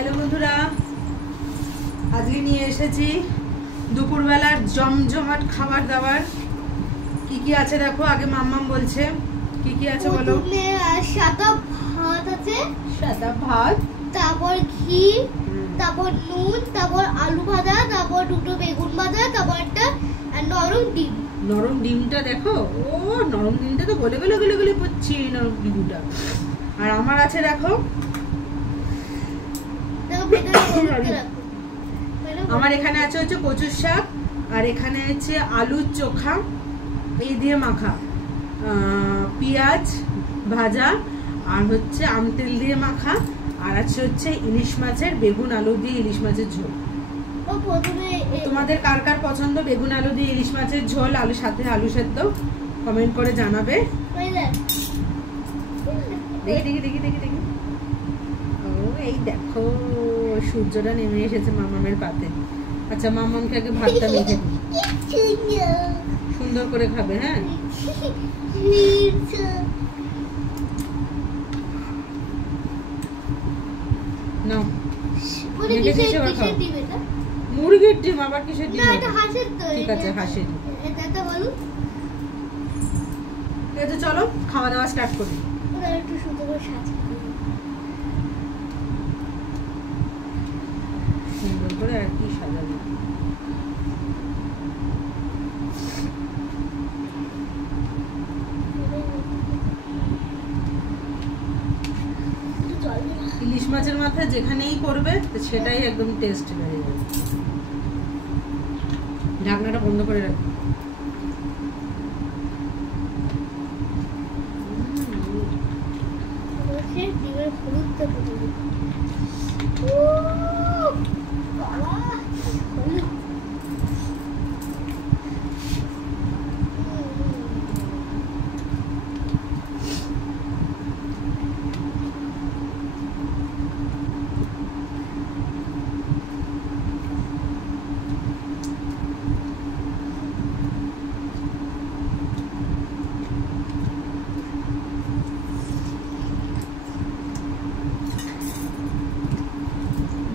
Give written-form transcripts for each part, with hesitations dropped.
Hello বন্ধুরা, আজকে নিয়ে এসেছি দুপুরবেলার জমজমাট খাবার দাবার। কি কি আছে দেখো, আগে মাম্মাম বলছে কি কি আছে বলো। সাদা ভাত আছে, সাদা ভাত, তারপর ঘি, তারপর নুন, তারপর আলু ভাজা, তারপর দুটো বেগুন ভাজা, তারপর একটা নরম ডিম। নরম ডিমটা দেখো, ও নরম ডিমটা তো গলে গলে গলে গলে পড়ছে নরম ডিমটা। আর আমার আছে দেখো, আমার এখানে আছে হচ্ছে কচুর শাক, আর এখানে আছে আলুর চোখা এই দিয়ে মাখা, পেঁয়াজ ভাজা, আর হচ্ছে আমতেল দিয়ে মাখা, আর আছে হচ্ছে ইলিশ মাছের বেগুন আলু দিয়ে ইলিশ মাছের ঝোল। তোমাদের কার কার পছন্দ বেগুন আলু দিয়ে ইলিশ মাছের ঝোল, আলুর সাথে আলু সেদ্ধ, কমেন্ট করে জানাবে। দেখি দেখি দেখি দেখি দেখি, ও এই দেখো সূর্যটা নেমে এসেছে মামামের পাতে। আচ্ছা, মামামকে আগে ভাতটা মেখে দিই, সুন্দর করে খাবে। হ্যাঁ, নাও মেখে দিয়েছে, এবার খাও। মুরগির ডিম আবার কিসের ডিম? ঠিক আছে, হাঁসের ডিম। ঠিক আছে, চলো খাওয়া দাওয়া স্টার্ট করি। একটু সুন্দর করে সুন্দর করে আর কি সাজাবো। ইলিশ মাছের মাথায় যেখানেই করবে সেটাই একদম টেস্ট বেড়ে যাবে। ঢাকনাটা বন্ধ করে রাখবে।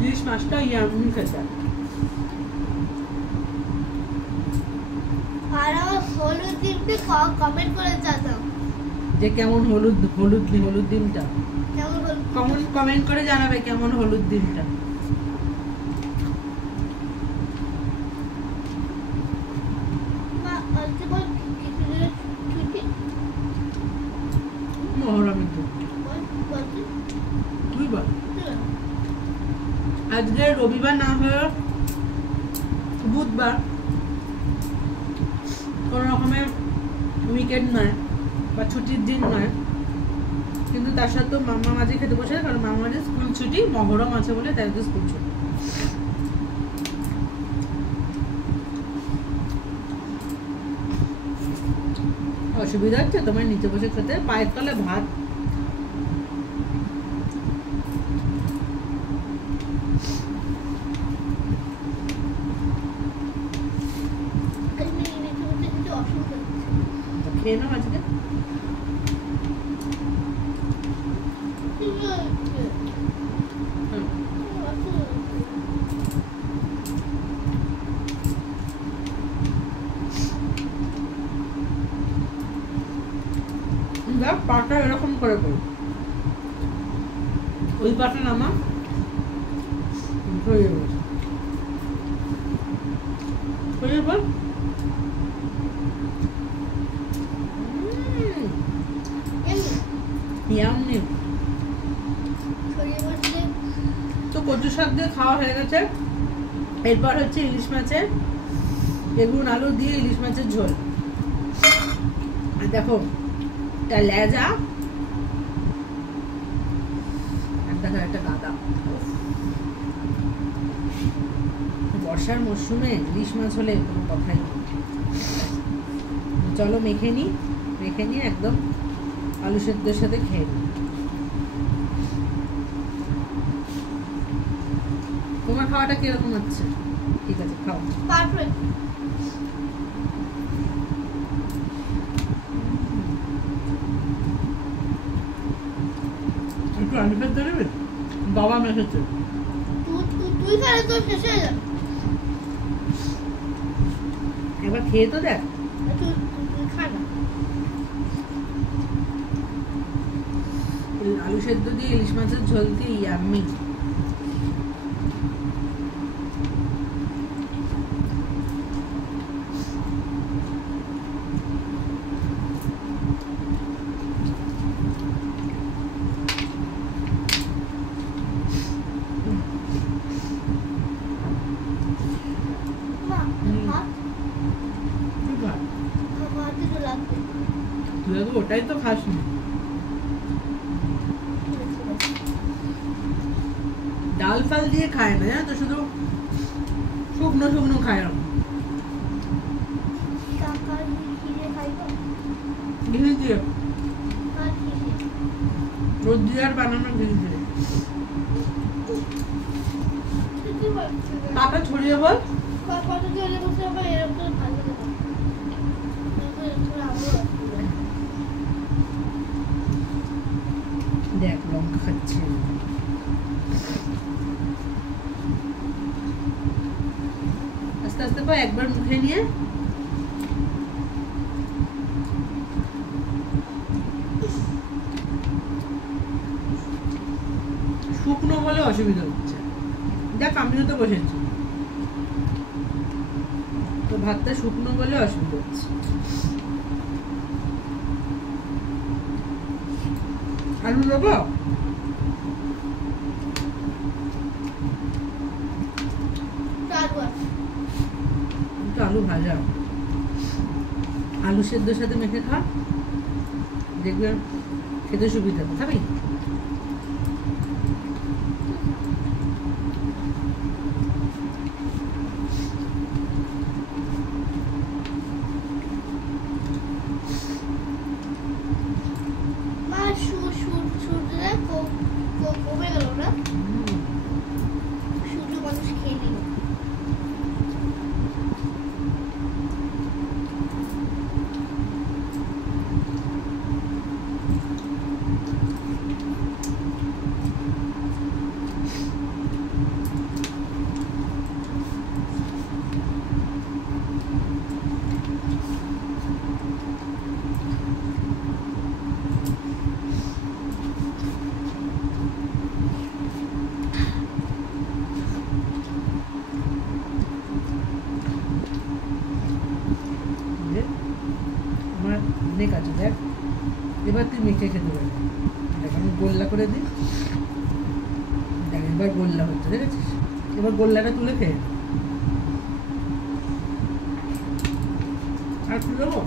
ইলিশ মাছটা ইয়ামি খেতে। আর আমার হলুদ ডিমটা কমেন্ট করে জানাও যে কেমন হলুদ হলুদ হলুদ ডিমটা, কেমন কমেন্ট করে জানাবে কেমন হলুদ ডিমটা। মহরমে তো তুই বল, আজকে রবিবার না হয়ে বুধবার, কোনো রকমের উইকেন্ড নয় বা ছুটির দিন নয়, কিন্তু তার সাথেও মাম্মা মাঝে খেতে বসে, কারণ মামা মাঝে স্কুল ছুটি, মহরম আছে বলে তাই তো স্কুল ছুটি। অসুবিধা হচ্ছে তোমার নিচে বসে খেতে? পায়ের তলে ভাত। খেয়ে নাও আজকে। দেখ পাটা এরকম করে করি, ওই পাটা নামা হয়ে যাবে। তো কচু শাক দিয়ে খাওয়া হয়ে গেছে, এরপর হচ্ছে ইলিশ মাছের বেগুন আলু দিয়ে ইলিশ মাছের ঝোল। আর দেখো এটা লেজা, একটা গাদা। বর্ষার মরশুমে ইলিশ মাছ হলে কোনো কথাই নেই। চলো মেখে নিয়ে একদম আলু সেদ্ধের সাথে খেয়ে নিই। তোমার খাওয়াটা কিরকম হচ্ছে? ঠিক আছে, খাও। পারফেক্ট। একটু আলু সেদ্ধ দেবে, বাবা মেখেছে। তুই খালে তো শেষ হয়ে যাবে। একবার খেয়ে তো দেখ। তুই খা না। আলু সেদ্ধ দিয়ে ইলিশ মাছের ঝোল দিয়ে ইয়াম্মি। মা ভাত ভাত তো লাগবে। তুই তো ওটাই তো খাস না। ডাল ফাল দিয়ে খায় না, জানো তো, শুধু শুকনো শুকনো খায় না। কাকা খিরে খাইবো। ঘি দিয়ে আর খিরে রোদ্রি আর বানানো ঘি দিয়ে। কি বলছিস? পাটা ছড়িয়ে বল। কত জলে বসে আবার এরকম করে ভালো লাগে। দেখ লঙ্কা খাচ্ছে। আস্তে আস্তে পা একবার মুখে নিয়ে শুকনো বলে অসুবিধা হচ্ছে। দেখ আমিও তো বসেছি, তো ভাতটা শুকনো বলে অসুবিধা হচ্ছে। আলু দেবো? একটু আলু ভাজা আলু সেদ্ধর সাথে মেখে খা, দেখবে খেতে সুবিধা হবে। খাবি? মা সূর্যটা কমে গেল না? সূর্য মানুষ খেয়ে নিল। আমার অনেক আছে, দেখ এবার তুই মেখে খেতে পারবি। দেখ আমি গোল্লা করে দিই, দেখ এবার গোল্লা হচ্ছে, দেখেছিস? এবার গোল্লাটা তুলে খেয়ে নে। আর কি দেবো?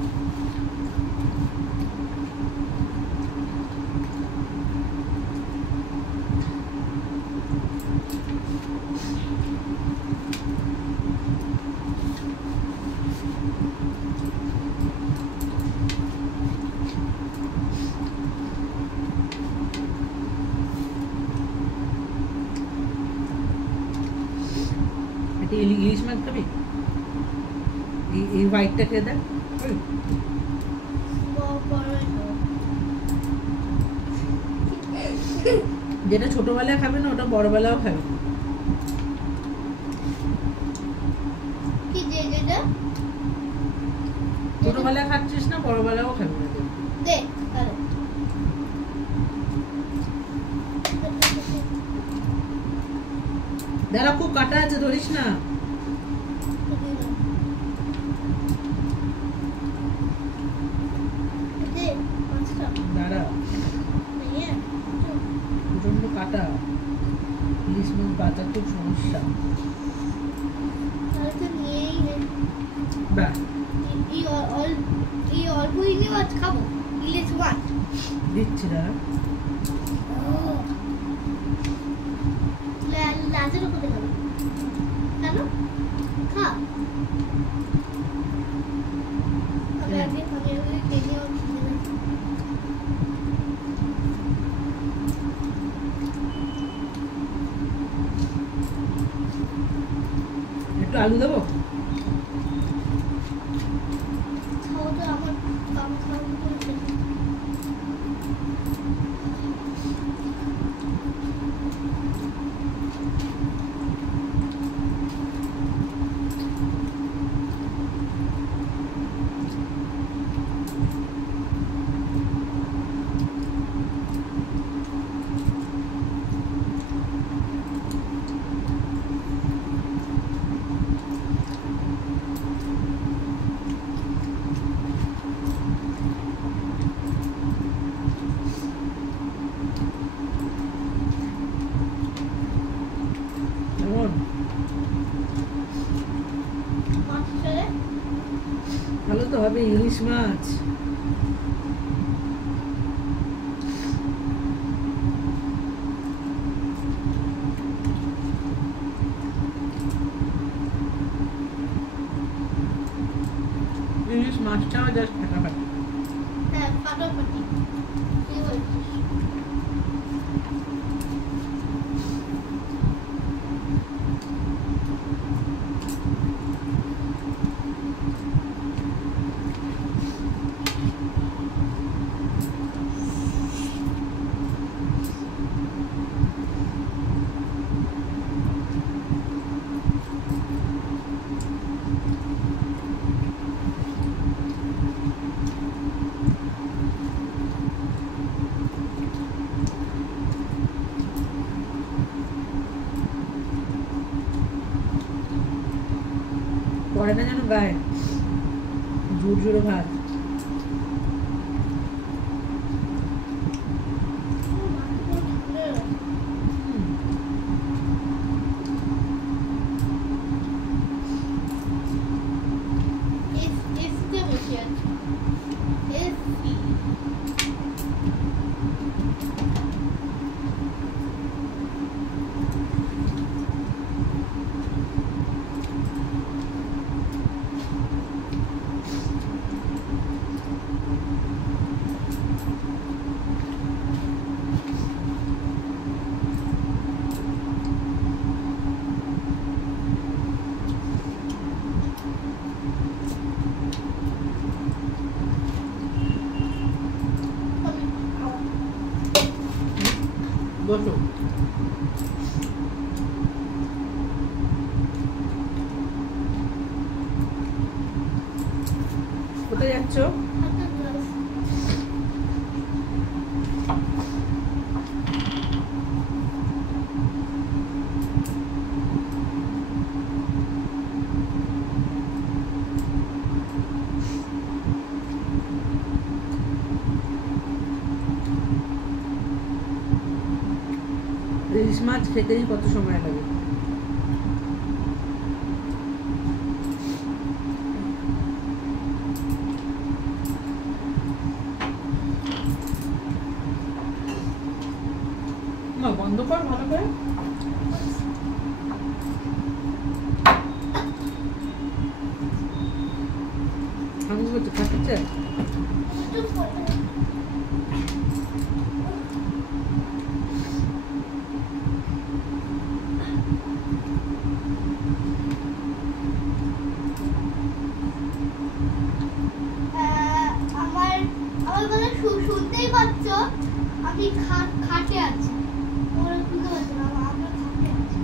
একটা ইলিশ মাছ খাবি? এই হোয়াইটটা খেয়ে দেখ। যেটা ছোটবেলায় খাবে না ওটা বড়বেলাও খাবে না। কি যেটা ছোটবেলায় খাচ্ছিস না, বড়বেলাও খাবে না। দে আরে দাঁড়া, খুব কাটা আছে, ধরিস না। দে পাঁচটা দাঁড়া, নিয়ে প্রচন্ড কাটা। ইলিশ মাছ বাঁচা খুব সমস্যা। তাহলে তো নিয়েই নে। বাহ, এই অল্প ইলিশ মাছ খাবো। ইলিশ মাছ দিচ্ছি দাঁড়া। লাজের উপরে খাবো কেন? খা আমি আগে খেয়ে নিয়ে একটু আলু দেবো? খাও তো আমার কাম খাও করে খেতে। হবে ইলিশ মাছ। ইলিশ মাছটাও জাস্ট ফাটাফাটি। হ্যাঁ ফাটাফাটি। কি বলছিস? পড়ে না যেন গায়ে, ঝুরঝুরে ভাত। এসতে বসে আছে। এসি। বসো। কোথায় যাচ্ছ? হাতের গ্লাস। ইলিশ মাছ খেতেই কত সময় লাগে। মা বন্ধ কর ভালো করে। আমি বলছি খাচ্ছে। একটু পরে। আমার কথা শুনতেই পাচ্ছ, আমি খাটে আছি। ওরা বুঝতে পারছো না, আমরা খাটে আছি।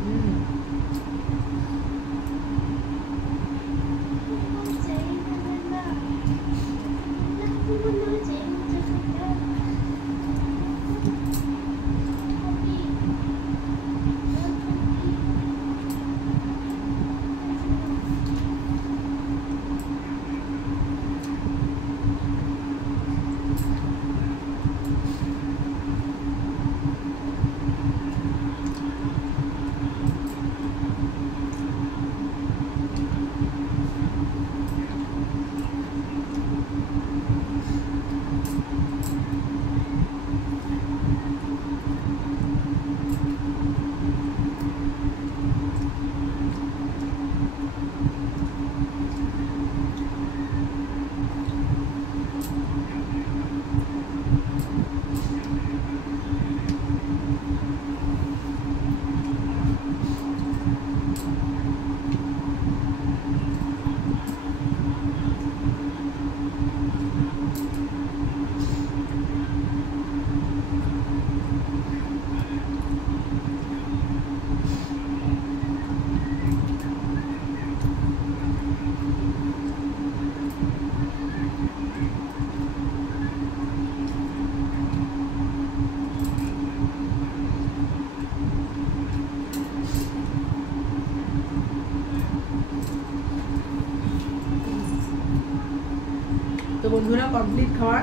তো বন্ধুরা কমপ্লিট খাওয়া,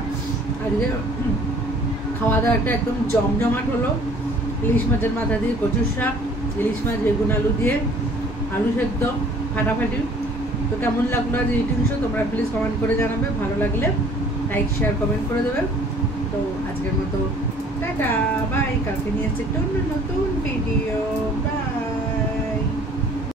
আজকে খাওয়া দাওয়াটা একদম জমজমাট হলো। ইলিশ মাছের মাথা দিয়ে কচুর শাক, ইলিশ মাছ বেগুন আলু দিয়ে আলু সেদ্ধ ফাটাফাটি। তো কেমন লাগলো আজ ইটিং শো তোমরা প্লিজ কমেন্ট করে জানাবে, ভালো লাগলে লাইক শেয়ার কমেন্ট করে দেবে। তো আজকের মতো টাটা বাই, কালকে নিয়ে আসছে একটা অন্য নতুন ভিডিও, বাই।